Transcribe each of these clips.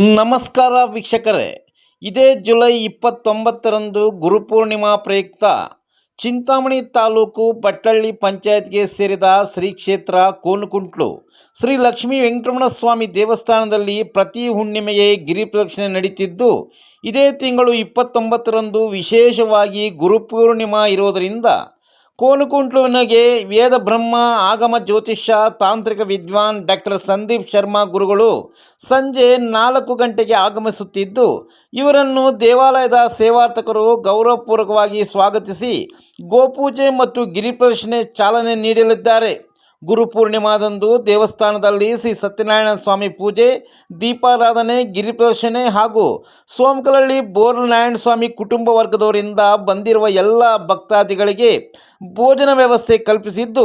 ನಮಸ್ಕಾರ ವೀಕ್ಷಕರೇ, ಇದೇ ಜುಲೈ 29ರಂದು ಗುರುಪೂರ್ಣಿಮಾ ಪ್ರಯುಕ್ತ ಚಿಂತಾಮಣಿ ತಾಲೂಕು ಬಟ್ಟಳ್ಳಿ ಪಂಚಾಯತ್ಗೆ ಸೇರಿದ ಶ್ರೀ ಕ್ಷೇತ್ರ ಕೋನಕುಂಟ್ಲು ಶ್ರೀ ಲಕ್ಷ್ಮೀ ವೆಂಕಟರಮಣ ಸ್ವಾಮಿ ದೇವಸ್ಥಾನದಲ್ಲಿ ಪ್ರತಿ ಹುಣ್ಣಿಮೆಗೆ ಗಿರಿ ಪ್ರದಕ್ಷಿಣೆ ನಡೀತಿದ್ದು, ಇದೇ ತಿಂಗಳು 29ರಂದು ವಿಶೇಷವಾಗಿ ಗುರುಪೂರ್ಣಿಮಾ ಇರೋದರಿಂದ ಕೋನಕುಂಟ್ಲುವಿನಗೆ ವೇದ ಬ್ರಹ್ಮ ಆಗಮ ಜ್ಯೋತಿಷ್ಯ ತಾಂತ್ರಿಕ ವಿದ್ವಾನ್ ಡಾಕ್ಟರ್ ಸಂದೀಪ್ ಶರ್ಮಾ ಗುರುಗಳು ಸಂಜೆ 4 ಗಂಟೆಗೆ ಆಗಮಿಸುತ್ತಿದ್ದು, ಇವರನ್ನು ದೇವಾಲಯದ ಸೇವಾರ್ಥಕರು ಗೌರವಪೂರ್ವಕವಾಗಿ ಸ್ವಾಗತಿಸಿ ಗೋಪೂಜೆ ಮತ್ತು ಗಿರಿಪ್ರದಕ್ಷಿಣೆ ಚಾಲನೆ ನೀಡಲಿದ್ದಾರೆ. ಗುರುಪೂರ್ಣಿಮಾದಂದು ದೇವಸ್ಥಾನದಲ್ಲಿ ಶ್ರೀ ಸತ್ಯನಾರಾಯಣ ಸ್ವಾಮಿ ಪೂಜೆ, ದೀಪಾರಾಧನೆ, ಗಿರಿಪ್ರದಕ್ಷಿಣೆ ಹಾಗೂ ಸೋಮಕಲಹಳ್ಳಿ ಬೋರನಾರಾಯಣ ಸ್ವಾಮಿ ಕುಟುಂಬ ವರ್ಗದವರಿಂದ ಬಂದಿರುವ ಎಲ್ಲ ಭಕ್ತಾದಿಗಳಿಗೆ ಭೋಜನ ವ್ಯವಸ್ಥೆ ಕಲ್ಪಿಸಿದ್ದು,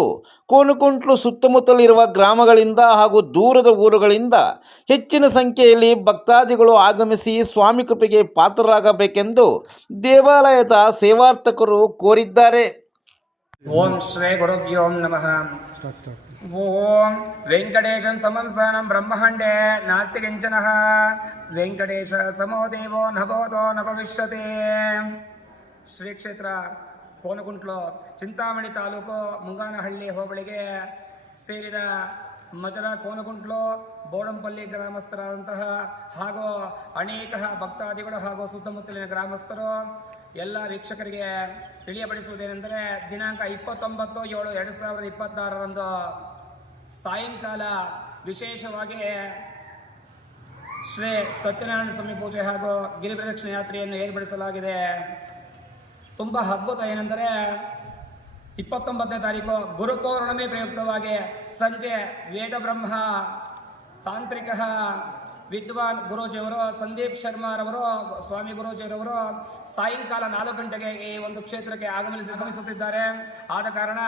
ಕೋನಕುಂಟ್ಲು ಸುತ್ತಮುತ್ತಲಿರುವ ಗ್ರಾಮಗಳಿಂದ ಹಾಗೂ ದೂರದ ಊರುಗಳಿಂದ ಹೆಚ್ಚಿನ ಸಂಖ್ಯೆಯಲ್ಲಿ ಭಕ್ತಾದಿಗಳು ಆಗಮಿಸಿ ಸ್ವಾಮಿ ಕೃಪೆಗೆ ಪಾತ್ರರಾಗಬೇಕೆಂದು ದೇವಾಲಯದ ಸೇವಾರ್ಥಕರು ಕೋರಿದ್ದಾರೆ. ಓಂ ಶ್ರೀ ಗುರುಭ್ಯೋ ನಮಃ. ಓಂ ವೆಂಕಟೇಶಂ ಸಮಂ ಸನಂ ಬ್ರಹ್ಮಾಂಡೇ ನಾಸ್ತಿ ಕಿಂಚನಃ ವೆಂಕಟೇಶ ಸಮೋ ದೇವೋ ನಭೋತೋ ನ ಭವಿಷ್ಯತಿ. ಶ್ರೀ ಕ್ಷೇತ್ರ ಕೋನಕುಂಟ್ಲು ಚಿಂತಾಮಣಿ ತಾಲೂಕು ಮುಂಗಾನಹಳ್ಳಿ ಹೋಬಳಿಗೆ ಸೇರಿದ ಮಜರ ಕೋನಕುಂಟ್ಲು ಬೋಡಂಪಲ್ಲಿ ಗ್ರಾಮಸ್ಥರಾದಂತಹ ಹಾಗೂ ಅನೇಕ ಭಕ್ತಾದಿಗಳು ಹಾಗೂ ಸುತ್ತಮುತ್ತಲಿನ ಗ್ರಾಮಸ್ಥರು ಎಲ್ಲ ವೀಕ್ಷಕರಿಗೆ ತಿಳಿಯಪಡಿಸುವುದೇನೆಂದರೆ, ದಿನಾಂಕ 29/7/2026ರಂದು ಸಾಯಂಕಾಲ ವಿಶೇಷವಾಗಿ ಶ್ರೀ ಸತ್ಯನಾರಾಯಣ ಸ್ವಾಮಿ ಪೂಜೆ ಹಾಗೂ ಗಿರಿಪ್ರದಕ್ಷಿಣೆ ಯಾತ್ರೆಯನ್ನು ಏರ್ಪಡಿಸಲಾಗಿದೆ. ತುಂಬ ಅದ್ಭುತ ಏನೆಂದರೆ, 29ನೇ ತಾರೀಕು ಗುರುಪೌರ್ಣಮಿ ಪ್ರಯುಕ್ತವಾಗಿ ಸಂಜೆ ವೇದ ಬ್ರಹ್ಮ ತಾಂತ್ರಿಕ ವಿದ್ವಾನ್ ಗುರೂಜಿಯವರು ಸಂದೀಪ್ ಶರ್ಮಾರವರು ಸ್ವಾಮಿ ಗುರೂಜಿಯವರು ಸಾಯಂಕಾಲ 4 ಗಂಟೆಗೆ ಈ ಒಂದು ಕ್ಷೇತ್ರಕ್ಕೆ ಆಗಮಿಸುತ್ತಿದ್ದಾರೆ. ಆದ ಕಾರಣ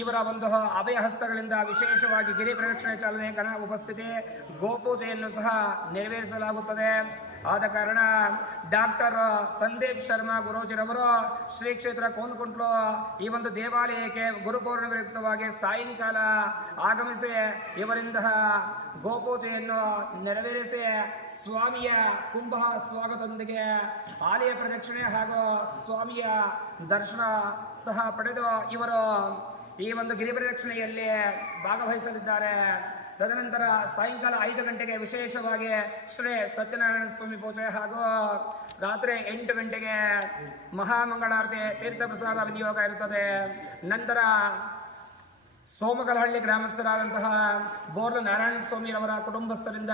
ಇವರ ಒಂದು ಅಭಯ ಹಸ್ತಗಳಿಂದ ವಿಶೇಷವಾಗಿ ಗಿರಿ ಪ್ರದಕ್ಷಿಣೆ ಚಾಲನೆ ಉಪಸ್ಥಿತಿ ಗೋಪೂಜೆಯನ್ನು ಸಹ ನೆರವೇರಿಸಲಾಗುತ್ತದೆ. ಆದ ಕಾರಣ ಡಾಕ್ಟರ್ ಸಂದೀಪ್ ಶರ್ಮಾ ಗುರೂಜಿರವರು ಶ್ರೀ ಕ್ಷೇತ್ರ ಕೋನಕುಂಟ್ಲು ಈ ಒಂದು ದೇವಾಲಯಕ್ಕೆ ಗುರುಪೌರ್ಣಿಮೆ ಪ್ರಯುಕ್ತವಾಗಿ ಸಾಯಂಕಾಲ ಆಗಮಿಸಿ ಇವರಿಂದ ಗೋಪೂಜೆಯನ್ನು ನೆರವೇರಿಸಿ ಸ್ವಾಮಿಯ ಕುಂಭ ಸ್ವಾಗತದೊಂದಿಗೆ ಆಲಯ ಪ್ರದಕ್ಷಿಣೆ ಹಾಗೂ ಸ್ವಾಮಿಯ ದರ್ಶನ ಸಹ ಪಡೆದು ಇವರು ಈ ಒಂದು ಗಿರಿ ಪ್ರದಕ್ಷಿಣೆಯಲ್ಲಿ ಭಾಗವಹಿಸಲಿದ್ದಾರೆ. ತದನಂತರ ಸಾಯಂಕಾಲ 5 ಗಂಟೆಗೆ ವಿಶೇಷವಾಗಿ ಶ್ರೀ ಸತ್ಯನಾರಾಯಣ ಸ್ವಾಮಿ ಪೂಜೆ ಹಾಗೂ ರಾತ್ರಿ 8 ಗಂಟೆಗೆ ಮಹಾಮಂಗಳಾರತಿ ತೀರ್ಥ ಪ್ರಸಾದ ವಿನಿಯೋಗ ಇರುತ್ತದೆ. ನಂತರ ಸೋಮಕಲಹಳ್ಳಿ ಗ್ರಾಮಸ್ಥರಾದಂತಹ ಬೋರ್ಲ ನಾರಾಯಣ ಸ್ವಾಮಿಯವರ ಕುಟುಂಬಸ್ಥರಿಂದ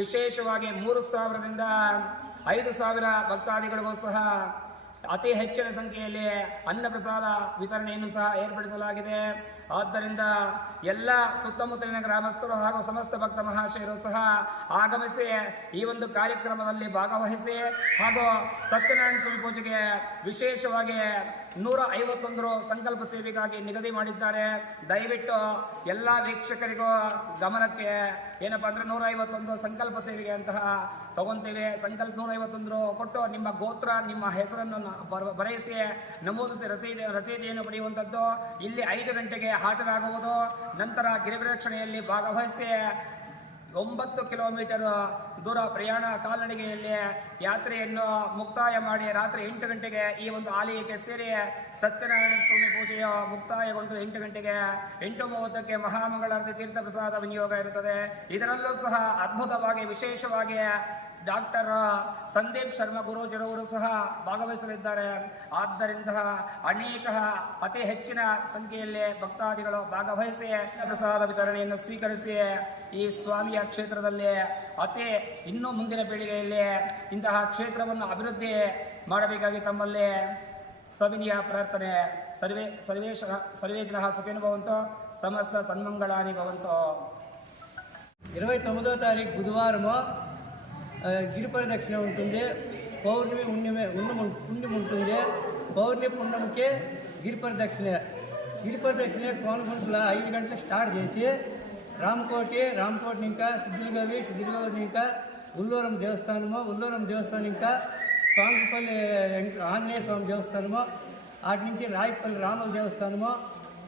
ವಿಶೇಷವಾಗಿ 3,000ರಿಂದ 5,000 ಭಕ್ತಾದಿಗಳಿಗೂ ಸಹ ಅತಿ ಹೆಚ್ಚಿನ ಸಂಖ್ಯೆಯಲ್ಲಿ ಅನ್ನಪ್ರಸಾದ ವಿತರಣೆಯನ್ನು ಸಹ ಏರ್ಪಡಿಸಲಾಗಿದೆ. ಆದ್ದರಿಂದ ಎಲ್ಲ ಸುತ್ತಮುತ್ತಲಿನ ಗ್ರಾಮಸ್ಥರು ಹಾಗೂ ಸಮಸ್ತ ಭಕ್ತ ಮಹಾಶಯರು ಸಹ ಆಗಮಿಸಿ ಈ ಒಂದು ಕಾರ್ಯಕ್ರಮದಲ್ಲಿ ಭಾಗವಹಿಸಿ ಹಾಗೂ ಸತ್ಯನಾರಾಯಣ ಸ್ವಾಮಿ ಪೂಜೆಗೆ ವಿಶೇಷವಾಗಿ 151 ಸಂಕಲ್ಪ ಸೇವೆಗಾಗಿ ನಿಗದಿ ಮಾಡಿದ್ದಾರೆ. ದಯವಿಟ್ಟು ಎಲ್ಲ ವೀಕ್ಷಕರಿಗೂ ಗಮನಕ್ಕೆ ಏನಪ್ಪ ಅಂದರೆ 151 ಸಂಕಲ್ಪ ಸೇವೆಗೆ ಅಂತಹ ತಗೊಂತೇವೆ. ಸಂಕಲ್ಪ 151 ಕೊಟ್ಟು ನಿಮ್ಮ ಗೋತ್ರ ನಿಮ್ಮ ಹೆಸರನ್ನು ಬರೆಯಿಸಿ ನಮೂದಿಸಿ ರಸೀದಿಯನ್ನು ಪಡೆಯುವಂಥದ್ದು. ಇಲ್ಲಿ 5 ಗಂಟೆಗೆ ಹಾಜರಾಗುವುದು. ನಂತರ ಗಿರಿಪ್ರದಕ್ಷಿಣೆಯಲ್ಲಿ ಭಾಗವಹಿಸಿ 9 ಕಿಲೋಮೀಟರ್ ದೂರ ಪ್ರಯಾಣ ಕಾಲ್ನಡಿಗೆಯಲ್ಲಿ ಯಾತ್ರೆಯನ್ನು ಮುಕ್ತಾಯ ಮಾಡಿ ರಾತ್ರಿ 8 ಗಂಟೆಗೆ ಈ ಒಂದು ಆಲಯಕ್ಕೆ ಸೇರಿ ಸತ್ಯನಾರಾಯಣ ಸ್ವಾಮಿ ಪೂಜೆಯ ಮುಕ್ತಾಯಗೊಂಡು 8 ಗಂಟೆಗೆ 8:30ಕ್ಕೆ ಮಹಾಮಂಗಳಾರತಿ ತೀರ್ಥ ಪ್ರಸಾದ ವಿನಿಯೋಗ ಇರುತ್ತದೆ. ಇದರಲ್ಲೂ ಸಹ ಅದ್ಭುತವಾಗಿ ವಿಶೇಷವಾಗಿ ಡಾಕ್ಟರ್ ಸಂದೀಪ್ ಶರ್ಮಾ ಗುರೂಜಿರವರು ಸಹ ಭಾಗವಹಿಸಲಿದ್ದಾರೆ. ಆದ್ದರಿಂದ ಅನೇಕ ಅತಿ ಹೆಚ್ಚಿನ ಸಂಖ್ಯೆಯಲ್ಲಿ ಭಕ್ತಾದಿಗಳು ಭಾಗವಹಿಸಿ ಪ್ರಸಾದ ವಿತರಣೆಯನ್ನು ಸ್ವೀಕರಿಸಿ ಈ ಸ್ವಾಮಿಯ ಕ್ಷೇತ್ರದಲ್ಲಿ ಇನ್ನೂ ಮುಂದಿನ ಪೀಳಿಗೆಯಲ್ಲಿ ಇಂತಹ ಕ್ಷೇತ್ರವನ್ನು ಅಭಿವೃದ್ಧಿ ಮಾಡಬೇಕಾಗಿ ತಮ್ಮಲ್ಲಿ ಸವಿನಯ ಪ್ರಾರ್ಥನೆ. ಸರ್ವೇ ಜನ ಸುಖಿನೋ ಭವಂತು, ಸಮಸ್ತ ಸನ್ಮಂಗಳಾನಿ ಭವಂತು. 29వ తారీఖు బుధవారం గిరి ప్రదక్షిణ ఉంటుంది. పౌర్ణమి పుణ్యం ఉంటుంది. పౌర్ణమి పుణ్యంకి గిరి ప్రదక్షిణ కోనకుంట్ల 5 గంటలకు స్టార్ట్ చేసి రామకోటి ఇంకా సిద్ధిలగవి ఇంకా ఉల్లూరం దేవస్థానం ఇంకా స్వామిపల్లి ఆంజనేయ స్వామి దేవస్థానము, అటు నుంచి రాయపల్లి రాముల దేవస్థానము,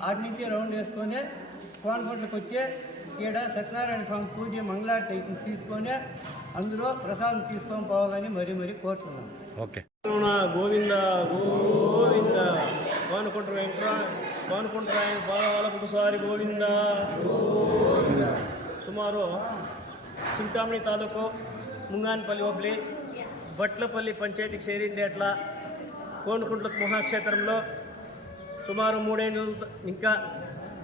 అటు నుంచి రౌండ్ వేసుకొని కోనకుంట్లకు వచ్చి ఇక్కడ సత్యనారాయణ స్వామి పూజ మంగళారతి తీసుకొని అందులో ప్రసాదం తీసుకొని పోవాలని మరీ కోరుతున్నాను. ఓకే. గోవింద గోవింద పానుకుంటారు ఆయన బాలలకు ఒకసారి గోవింద. సుమారు చింతామణి తాలూకు ముంగానపల్లి హోబ్లి బట్లపల్లి పంచాయతీకి చేరింది. అట్లా కోనుకుంట్ల మహాక్షేత్రంలో సుమారు 3 ఏళ్ళు ఇంకా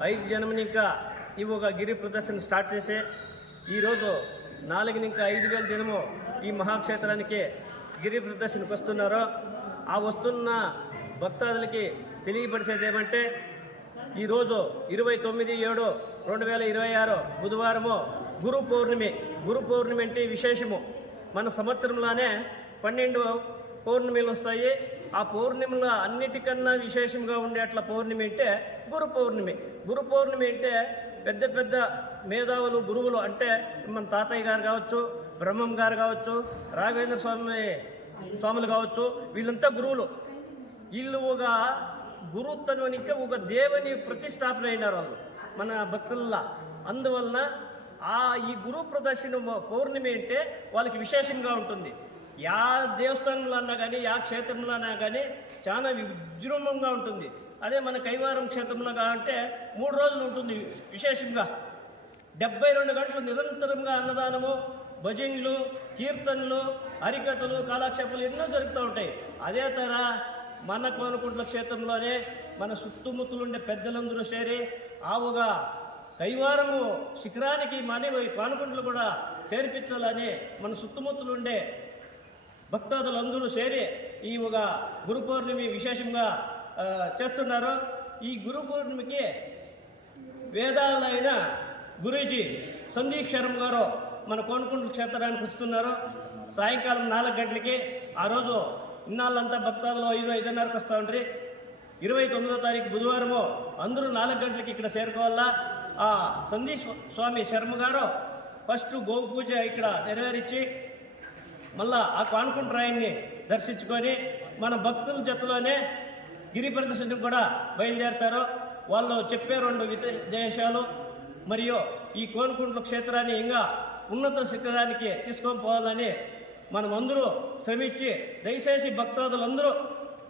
5 జనముని ఇంకా ఒక గిరి ప్రదర్శన స్టార్ట్ చేసి ఈరోజు 4 ఇంకా 5,000 జనము ఈ మహాక్షేత్రానికి గిరి ప్రదర్శనకు వస్తున్నారు. ఆ వస్తున్న భక్తాదులకి తెలియపరిచేది ఏమంటే ఈరోజు 29/7/2026 బుధవారము గురు పౌర్ణమి అంటే విశేషము. మన సంవత్సరంలోనే 12 పౌర్ణమిలు వస్తాయి. ఆ పౌర్ణమిలో అన్నిటికన్నా విశేషంగా ఉండే అట్లా పౌర్ణమి అంటే గురు పౌర్ణమి అంటే పెద్ద పెద్ద మేధావులు గురువులు అంటే మన తాతయ్య గారు కావచ్చు, బ్రహ్మం గారు కావచ్చు, రాఘవేంద్ర స్వాములు కావచ్చు, వీళ్ళంతా గురువులు. వీళ్ళు ఒక గురుత్వానికి ఒక దేవుని ప్రతిష్టాపన అయినారు వాళ్ళు మన భక్తుల్లా. అందువలన ఈ గురు ప్రదర్శన పౌర్ణమి అంటే వాళ్ళకి విశేషంగా ఉంటుంది. యా దేవస్థానంలో అన్నా కానీ యా క్షేత్రంలో అన్నా కానీ చాలా విజృంభంగా ఉంటుంది. అదే మన కైవారం క్షేత్రంలో అంటే 3 రోజులు ఉంటుంది విశేషంగా. 72 గంటలు నిరంతరంగా అన్నదానము, భజనలు, కీర్తనలు, హరికథలు, కాలక్షేపాలు ఎన్నో జరుగుతూ ఉంటాయి. అదే తర మన కోనుకుంట్ల క్షేత్రంలోనే మన చుట్టుముట్టులు ఉండే పెద్దలందరూ చేరి ఆవుగా కైవారము శిఖరానికి మన కోనుకుంట్లు కూడా చేర్పించాలని మన చుట్టుముట్టులు ఉండే భక్తాదులందరూ చేరి ఈ ఒక గురు పౌర్ణమి విశేషంగా చేస్తున్నారు. ఈ గురు పౌర్ణమికి వేదాలైన గురూజీ సందీప్ శర్మ గారు మన కోనుకుంట్ల క్షేత్రానికి వస్తున్నారు. సాయంకాలం 4 గంటలకి. ఆ రోజు ఇన్నాళ్ళంతా భక్తాదులు 5:30కి వస్తూ ఉంటారు. 29వ తారీఖు బుధవారము అందరూ 4 గంటలకి ఇక్కడ చేరుకోవాలా. ఆ సందీప్ స్వామి శర్మ గారు ఫస్ట్ గోవు పూజ ఇక్కడ నెరవేర్చి మళ్ళా ఆ కోనుకుంట్ల రాయిని దర్శించుకొని మన భక్తుల జతలోనే గిరి ప్రదర్శనకు కూడా బయలుదేరుతారు. వాళ్ళు చెప్పే 2 విదేశాలు మరియు ఈ కోనుకుంట్ల క్షేత్రాన్ని ఇంకా ఉన్నత శిఖరానికి తీసుకొని పోవాలని మనం అందరూ శ్రమించి దయచేసి భక్తాదులందరూ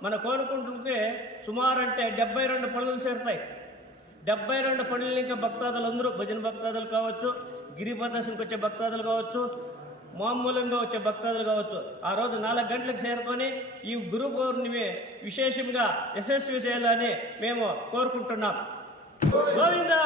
మన కోనుకుంట్లకి సుమారు అంటే 72 పనులు చేరుతాయి. 72 పనులు ఇంకా భక్తాదులందరూ భజన భక్తాదులు కావచ్చు, గిరి ప్రదర్శనకు వచ్చే భక్తాదులు కావచ్చు, మామూలంగా వచ్చే భక్తాదులు కావచ్చు. ఆ రోజు 4 గంటలకు చేరుకొని ఈ గురు పౌర్ణమి విశేషంగా యశస్వి చేయాలని మేము కోరుకుంటున్నాం. గోవిందా.